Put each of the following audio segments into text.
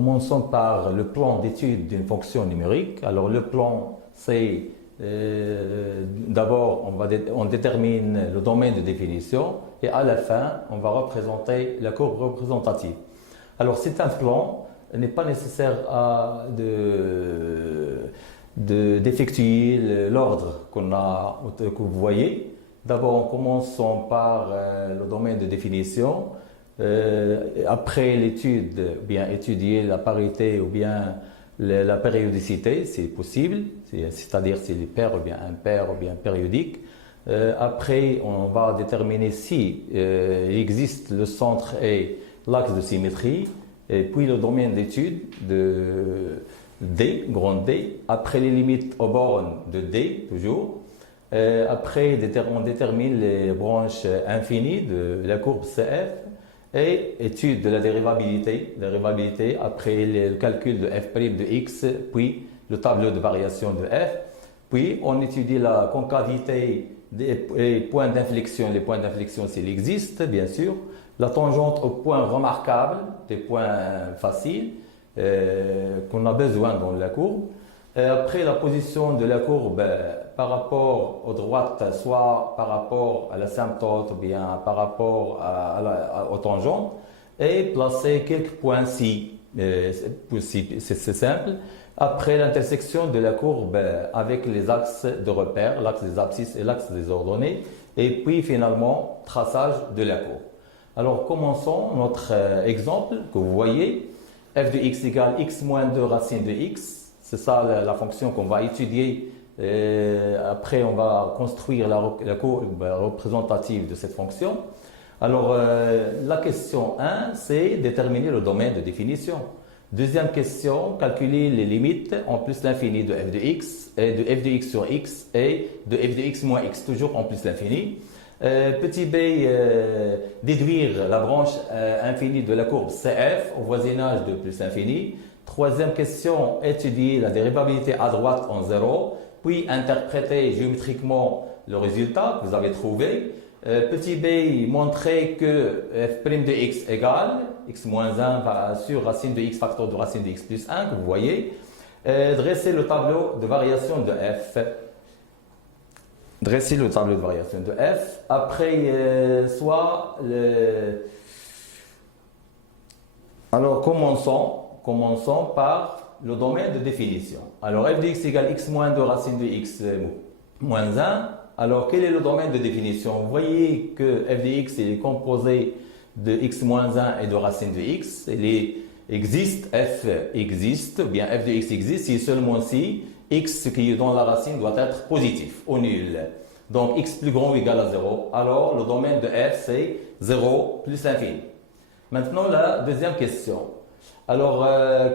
Commençons par le plan d'étude d'une fonction numérique. Alors le plan, c'est d'abord on détermine le domaine de définition et à la fin on va représenter la courbe représentative. Alors c'est un plan, il n'est pas nécessaire d'effectuer l'ordre que vous voyez. D'abord en commençant par le domaine de définition. Après l'étude, bien étudier la parité ou bien la périodicité, c'est possible, c'est-à-dire si les paires ou bien impair ou bien périodique. Après, on va déterminer si il existe le centre et l'axe de symétrie, et puis le domaine d'étude de D, grand D, après les limites aux bornes de D, toujours. Après, on détermine les branches infinies de la courbe CF. Et étude de la dérivabilité après le calcul de f' de x, puis le tableau de variation de f. Puis on étudie la concavité des points d'inflexion, les points d'inflexion s'il existe, bien sûr. La tangente aux points remarquables, des points faciles qu'on a besoin dans la courbe. Après la position de la courbe par rapport aux droites, soit par rapport à l'asymptote ou bien par rapport aux tangentes, et placer quelques points si, c'est simple. Après l'intersection de la courbe avec les axes de repère, l'axe des abscisses et l'axe des ordonnées, et puis finalement traçage de la courbe. Alors commençons notre exemple que vous voyez, f de x égale x moins 2 racine de x. C'est ça la fonction qu'on va étudier. Après, on va construire la courbe représentative de cette fonction. Alors, la question 1, c'est déterminer le domaine de définition. Deuxième question, calculer les limites en plus l'infini de f de x et de f de x sur x et de f de x moins x, toujours en plus l'infini. Petit b, déduire la branche infinie de la courbe CF au voisinage de plus l'infini. Troisième question, étudier la dérivabilité à droite en 0, puis interpréter géométriquement le résultat que vous avez trouvé. Petit b, montrer que f' de x égale x moins 1 sur racine de x facteur de racine de x plus 1, que vous voyez. Dresser le tableau de variation de f. Dresser le tableau de variation de f. Après, Alors, commençons par le domaine de définition. Alors, f de x égale x moins 2 racine de x moins 1. Alors, quel est le domaine de définition? Vous voyez que f de x est composé de x moins 1 et de racine de x. F existe, ou bien f de x existe, si seulement si x qui est dans la racine doit être positif ou nul. Donc, x plus grand ou égal à 0. Alors, le domaine de f, c'est 0 plus l'infini. Maintenant, la deuxième question. Alors,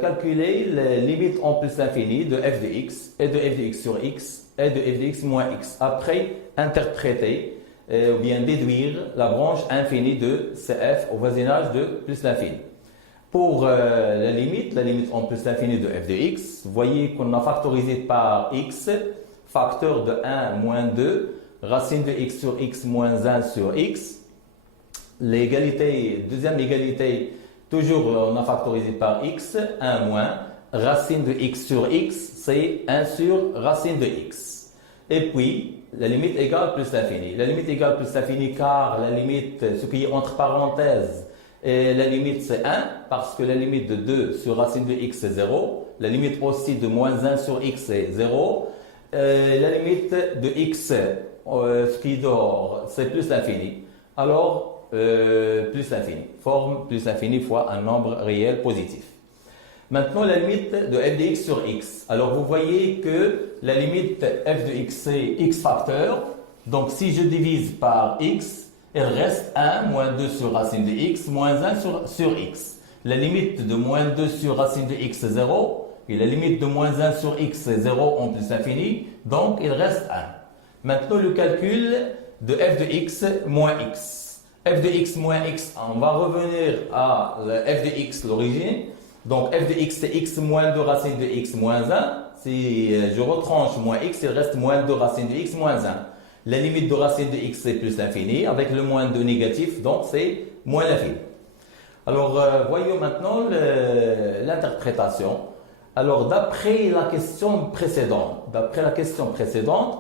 calculer les limites en plus l'infini de f de x et de f de x sur x et de f de x moins x. Après, interpréter ou bien déduire la branche infinie de cf au voisinage de plus l'infini. Pour la limite en plus l'infini de f de x, vous voyez qu'on a factorisé par x, facteur de 1 moins 2, racine de x sur x moins 1 sur x. L'égalité, deuxième égalité, toujours on a factorisé par x, 1 moins, racine de x sur x, c'est 1 sur racine de x. Et puis, la limite égale plus l'infini. La limite égale plus l'infini car la limite, ce qui est entre parenthèses, et la limite c'est 1, parce que la limite de 2 sur racine de x c'est 0. La limite aussi de moins 1 sur x c'est 0. La limite de x, ce qui est dehors, c'est plus l'infini. Alors, plus l'infini. Forme plus l'infini fois un nombre réel positif. Maintenant, la limite de f de x sur x. Alors, vous voyez que la limite f de x, c'est x facteur. Donc, si je divise par x, il reste 1 moins 2 sur racine de x moins 1 sur x. La limite de moins 2 sur racine de x, c'est 0. Et la limite de moins 1 sur x, c'est 0 en plus l'infini. Donc, il reste 1. Maintenant, le calcul de f de x moins x. F de x moins x, on va revenir à f de x, l'origine. Donc, f de x, c'est x moins 2 racine de x moins 1. Si je retranche moins x, il reste moins 2 racine de x moins 1. La limite de racine de x, c'est plus l'infini. Avec le moins 2 négatif, donc c'est moins l'infini. Alors, voyons maintenant l'interprétation. Alors, d'après la question précédente,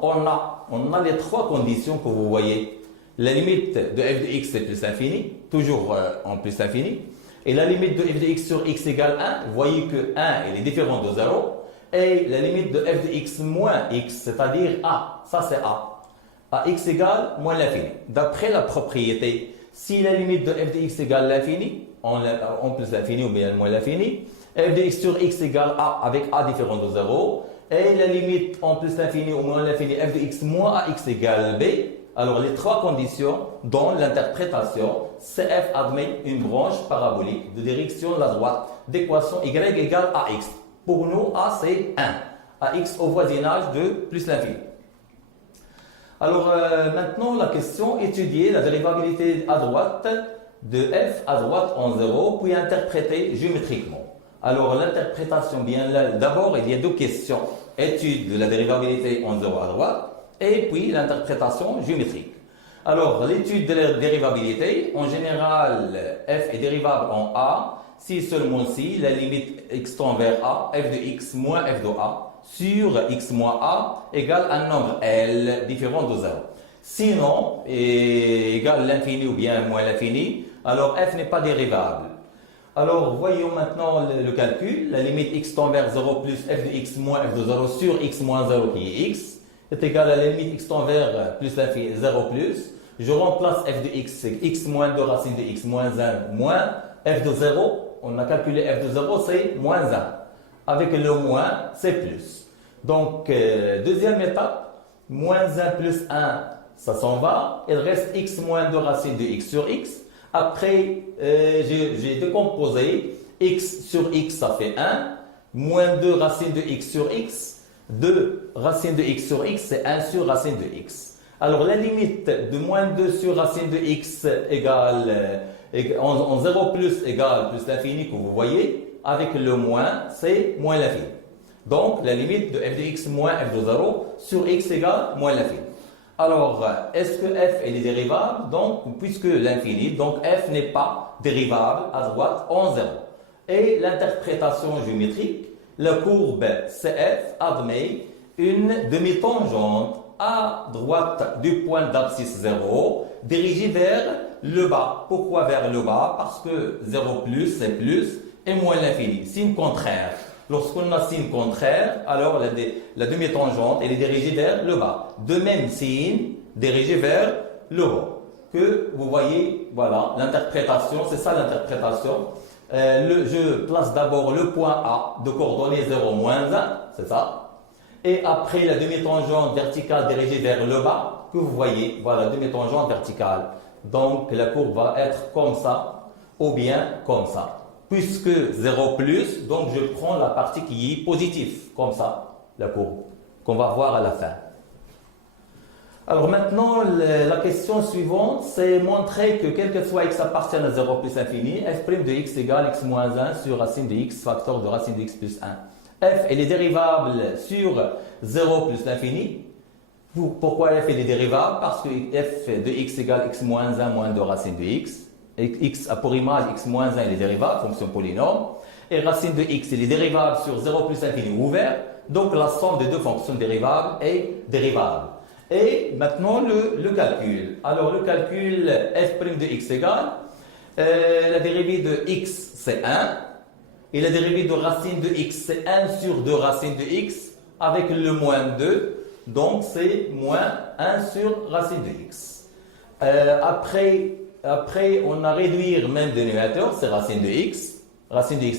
on a les trois conditions que vous voyez. La limite de f de x est plus l'infini, toujours en plus l'infini. Et la limite de f de x sur x égale 1, vous voyez que 1 il est différent de 0. Et la limite de f de x moins x, c'est-à-dire a, ça c'est a. A x égale moins l'infini. D'après la propriété, si la limite de f de x égale l'infini, en plus l'infini ou bien moins l'infini, f de x sur x égale a avec a différent de 0. Et la limite en plus l'infini ou moins l'infini, f de x moins ax égale b. Alors, les trois conditions dont l'interprétation CF admet une branche parabolique de direction à la droite d'équation y égale ax. Pour nous, a c'est 1. Ax au voisinage de plus l'infini. Alors, maintenant, la question, étudier la dérivabilité à droite de f à droite en 0, puis interpréter géométriquement. Alors, l'interprétation, bien là, d'abord, il y a deux questions. Étude de la dérivabilité en 0 à droite. Et puis l'interprétation géométrique. Alors, l'étude de la dérivabilité, en général, f est dérivable en a si seulement si la limite x tend vers a, f de x moins f de a, sur x moins a égale un nombre L différent de 0. Sinon, égale l'infini ou bien moins l'infini, alors f n'est pas dérivable. Alors, voyons maintenant le calcul. La limite x tend vers 0 plus f de x moins f de 0 sur x moins 0 qui est x est égal à la limite x tend vers plus l'infini 0 plus. Je remplace f de x, c'est x moins 2 racine de x moins 1 moins f de 0. On a calculé f de 0, c'est moins 1. Avec le moins, c'est plus. Donc, deuxième étape, moins 1 plus 1, ça s'en va. Il reste x moins 2 racine de x sur x. Après, j'ai décomposé x sur x, ça fait 1. Moins 2 racine de x sur x. 2 racine de x sur x, c'est 1 sur racine de x. Alors, la limite de moins 2 sur racine de x égale, en 0 plus égale plus l'infini que vous voyez, avec le moins, c'est moins l'infini. Donc, la limite de f de x moins f de 0 sur x égale moins l'infini. Alors, est-ce que f est dérivable? Donc, puisque l'infini, donc f n'est pas dérivable à droite en 0. Et l'interprétation géométrique, la courbe CF admet une demi-tangente à droite du point d'abscisse 0 dirigée vers le bas. Pourquoi vers le bas? Parce que 0 plus c'est plus et moins l'infini. Signe contraire. Lorsqu'on a signe contraire, alors la demi-tangente elle est dirigée vers le bas. De même signe dirigé vers le haut. Que vous voyez, voilà, l'interprétation, c'est ça l'interprétation. Je place d'abord le point A de coordonnées 0, moins 1, c'est ça. Et après la demi-tangente verticale dirigée vers le bas, que vous voyez, voilà, demi-tangente verticale. Donc la courbe va être comme ça, ou bien comme ça. Puisque 0 plus, donc je prends la partie qui est positive, comme ça, la courbe, qu'on va voir à la fin. Alors maintenant, la question suivante, c'est montrer que quel que soit x appartient à 0 plus infini, f' de x égale x moins 1 sur racine de x facteur de racine de x plus 1. F elle est dérivable sur 0 plus l'infini. Pourquoi f est dérivable? Parce que f de x égale x moins 1 moins 2 racine de x. X a pour image x moins 1 il est dérivable, fonction polynôme. Et racine de x il est dérivable sur 0 plus infini ouvert. Donc la somme des deux fonctions dérivables est dérivable. Et maintenant le calcul. Alors le calcul f' de x égale, la dérivée de x c'est 1, et la dérivée de racine de x c'est 1 sur 2 racine de x, avec le moins 2, donc c'est moins 1 sur racine de x. Après on a réduit le même dénominateur, c'est racine de x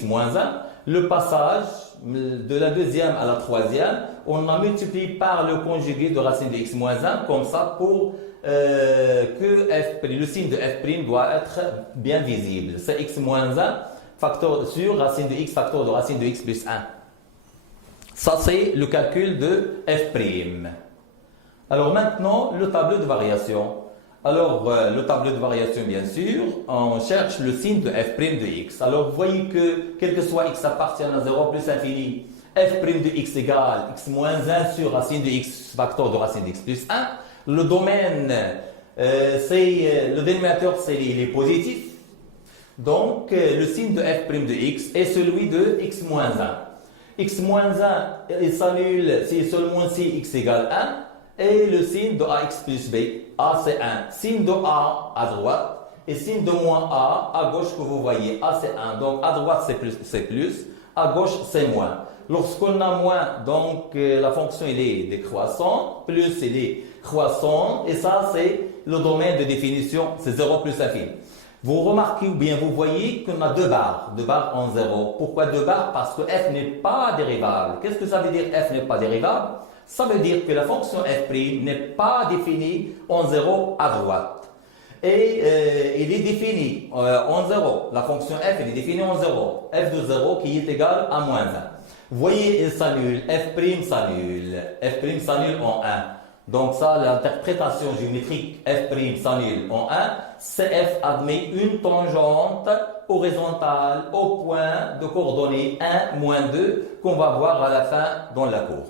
moins 1. Le passage de la deuxième à la troisième, on a multiplié par le conjugué de racine de x moins 1, comme ça pour que le signe de f' doit être bien visible. C'est x moins 1 facteur sur racine de x facteur de racine de x plus 1. Ça c'est le calcul de f'. Alors maintenant, le tableau de variation. Alors, le tableau de variation, bien sûr, on cherche le signe de f' de x. Alors, vous voyez que, quel que soit x appartient à 0 plus infini, f' de x égale x moins 1 sur racine de x facteur de racine de x plus 1. Le domaine, le dénominateur, il est positif. Donc, le signe de f' de x est celui de x moins 1. X moins 1, il s'annule si seulement si x égale 1. Et le signe de ax plus b, a c'est 1. Signe de a à droite et signe de moins a à gauche que vous voyez. A c'est 1. Donc, à droite c'est plus, à gauche c'est moins. Lorsqu'on a moins, donc la fonction elle est décroissante, plus elle est croissante, et ça c'est le domaine de définition, c'est 0 plus infini. Vous remarquez ou bien vous voyez qu'on a deux barres en 0. Pourquoi deux barres? Parce que f n'est pas dérivable. Qu'est-ce que ça veut dire f n'est pas dérivable? Ça veut dire que la fonction f' n'est pas définie en 0 à droite. Et il est défini en 0. La fonction f elle est définie en 0. f de 0 qui est égal à moins 1. Vous voyez, il s'annule, f' s'annule en 1. Donc ça, l'interprétation géométrique f' s'annule en 1, CF admet une tangente horizontale au point de coordonnées 1, moins 2, qu'on va voir à la fin dans la courbe.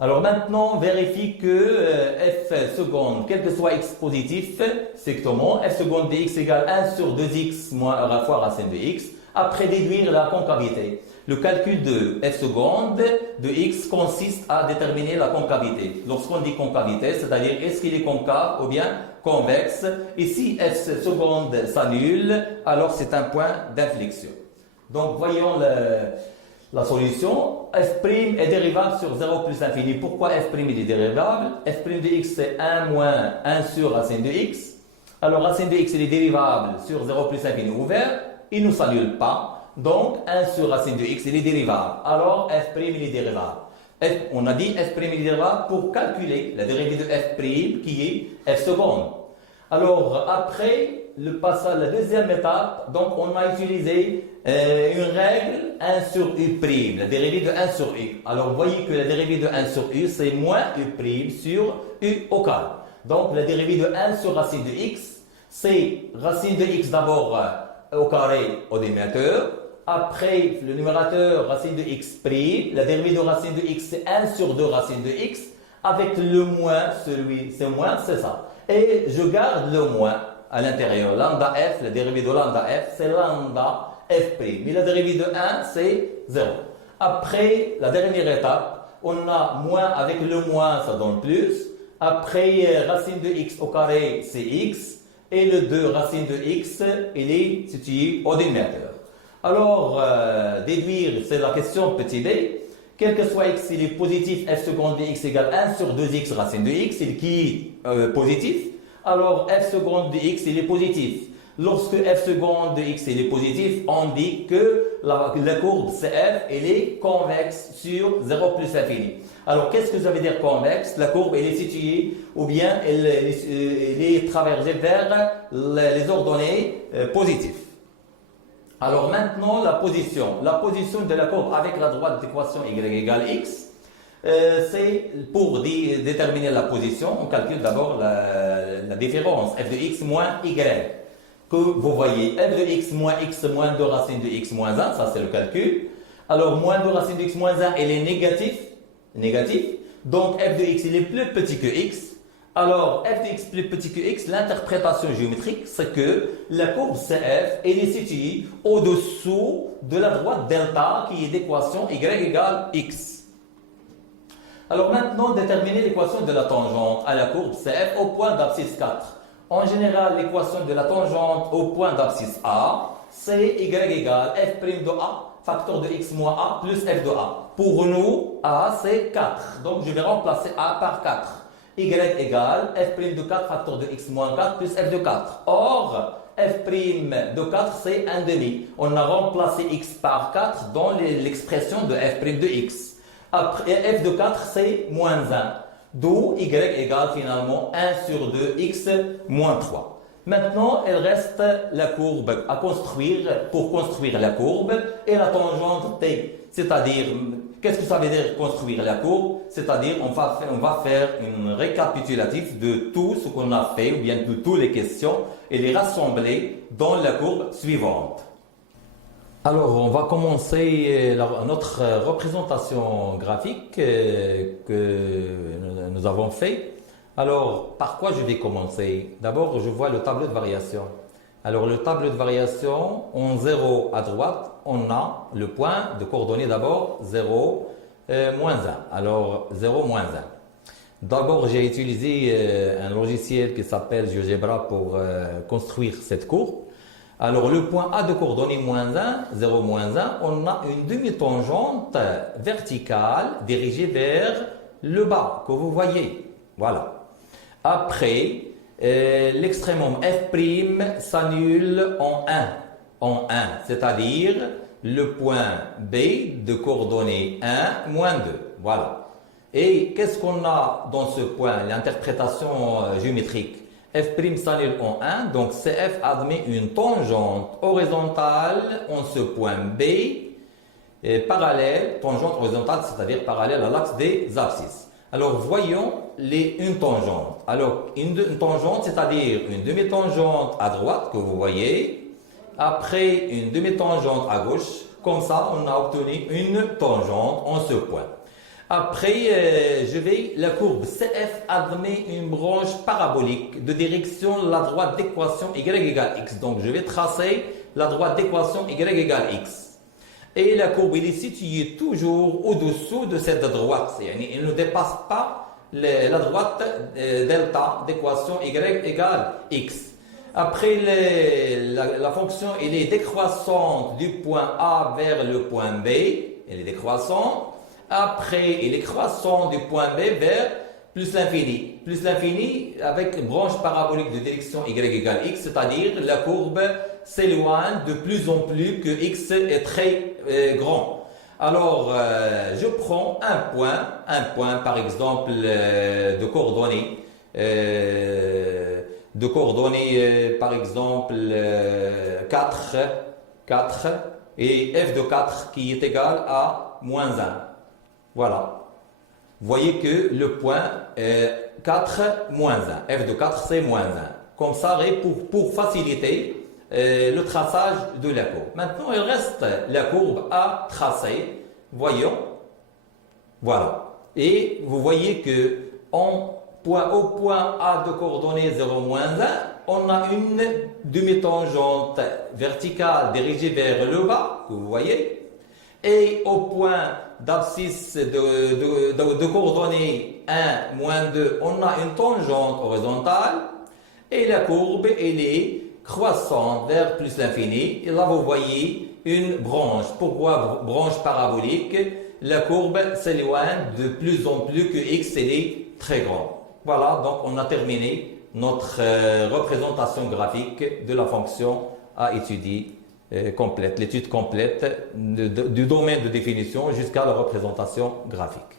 Alors maintenant, vérifie que f seconde, quel que soit x positif, strictement, f seconde de x égale 1 sur 2x moins à la fois racine de x, après déduire la concavité. Le calcul de f seconde de x consiste à déterminer la concavité. Lorsqu'on dit concavité, c'est-à-dire est-ce qu'il est concave ou bien convexe. Et si f seconde s'annule, alors c'est un point d'inflexion. Donc voyons la solution. F' est dérivable sur 0 plus infini. Pourquoi f' est dérivable? F' de x c'est 1 moins 1 sur racine de x. Alors racine de x il est dérivable sur 0 plus infini ouvert. Il ne s'annule pas. Donc 1 sur racine de x il est dérivable. Alors f' il est dérivable. On a dit f' est dérivable pour calculer la dérivée de f' qui est f seconde. Alors après le passage, la deuxième étape, donc on a utilisé une règle 1 sur u', la dérivée de 1 sur u. Alors vous voyez que la dérivée de 1 sur u c'est moins u' sur u au carré. Donc la dérivée de 1 sur racine de x, c'est racine de x d'abord au carré au dénominateur. Après, le numérateur, racine de x', la dérivée de racine de x, c'est 1 sur 2 racine de x, avec le moins, c'est moins, c'est ça. Et je garde le moins à l'intérieur. Lambda f, la dérivée de lambda f, c'est lambda f'. Mais la dérivée de 1, c'est 0. Après, la dernière étape, on a moins avec le moins, ça donne plus. Après, racine de x au carré, c'est x. Et le 2 racine de x, il est situé au dénominateur. Alors, déduire, c'est la question petit b. Quel que soit x, il est positif, f seconde de x égale 1 sur 2x racine de x, il qui est positif. Alors, f seconde de x, il est positif. Lorsque f seconde de x, il est positif, on dit que la courbe CF, elle est convexe sur 0 plus infini. Alors, qu'est-ce que ça veut dire convexe? La courbe, elle est située, ou bien elle est traversée vers les ordonnées positives. Alors maintenant, la position de la courbe avec la droite d'équation y égale x, c'est pour déterminer la position, on calcule d'abord la différence f de x moins y, que vous voyez f de x moins 2 racine de x moins 1, ça c'est le calcul. Alors moins 2 racine de x moins 1, elle est négatif, donc f de x il est plus petit que x. Alors, f de x plus petit que x, l'interprétation géométrique, c'est que la courbe CF elle est située au-dessous de la droite delta qui est l'équation y égale x. Alors maintenant, déterminer l'équation de la tangente à la courbe CF au point d'abscisse 4. En général, l'équation de la tangente au point d'abscisse A, c'est y égale f' de A, facteur de x moins A plus f de A. Pour nous, A c'est 4, donc je vais remplacer A par 4. Y égale f' de 4 facteur de x moins 4 plus f de 4. Or, f' de 4 c'est 1,5. On a remplacé x par 4 dans l'expression de f' de x. Après, f de 4 c'est moins 1. D'où y égale finalement 1 sur 2 x moins 3. Maintenant, il reste la courbe à construire pour construire la courbe et la tangente t. C'est-à-dire, qu'est-ce que ça veut dire construire la courbe? C'est-à-dire, on va faire une récapitulatif de tout ce qu'on a fait, ou bien de toutes les questions, et les rassembler dans la courbe suivante. Alors, on va commencer notre représentation graphique que nous avons fait. Alors, par quoi je vais commencer? D'abord, je vois le tableau de variation. Alors le tableau de variation, en 0 à droite, on a le point de coordonnées d'abord 0, moins 1. Alors 0, moins 1. D'abord, j'ai utilisé un logiciel qui s'appelle GeoGebra pour construire cette courbe. Alors le point A de coordonnées moins 1, 0, moins 1, on a une demi-tangente verticale dirigée vers le bas, que vous voyez. Voilà. Après, l'extrémum f' s'annule en 1, c'est-à-dire le point B de coordonnées 1, moins 2. Voilà. Et qu'est-ce qu'on a dans ce point? L'interprétation géométrique. F' s'annule en 1, donc CF admet une tangente horizontale en ce point B, et parallèle, tangente horizontale, c'est-à-dire parallèle à l'axe des abscisses. Alors voyons une tangente. Alors une tangente, c'est-à-dire une demi-tangente à droite que vous voyez, après une demi-tangente à gauche, comme ça on a obtenu une tangente en ce point. Après, la courbe CF admet une branche parabolique de direction la droite d'équation y égale x. Donc je vais tracer la droite d'équation y égale x. Et la courbe est située toujours au-dessous de cette droite. Elle ne dépasse pas la droite delta d'équation y égale x. Après, la fonction elle est décroissante du point A vers le point B. Elle est décroissante. Après, il est croissant du point B vers plus l'infini. Plus l'infini avec branche parabolique de direction y égale x, c'est-à-dire la courbe s'éloigne de plus en plus que x est très grand. Alors, je prends un point par exemple de coordonnées par exemple 4 et f de 4 qui est égal à moins 1. Voilà. Vous voyez que le point 4 moins 1. F de 4 c'est moins 1. Comme ça, pour faciliter le traçage de la courbe. Maintenant, il reste la courbe à tracer. Voyons. Voilà. Et vous voyez que au point A de coordonnées 0, moins 1, on a une demi-tangente verticale dirigée vers le bas, que vous voyez. Et au point d'abscisse de coordonnées 1, moins 2, on a une tangente horizontale. Et la courbe, elle est croissante vers plus l'infini. Et là, vous voyez une branche. Pourquoi branche parabolique? La courbe s'éloigne de plus en plus que x, elle est très grande. Voilà, donc on a terminé notre représentation graphique de la fonction à étudier complète, l'étude complète du domaine de définition jusqu'à la représentation graphique.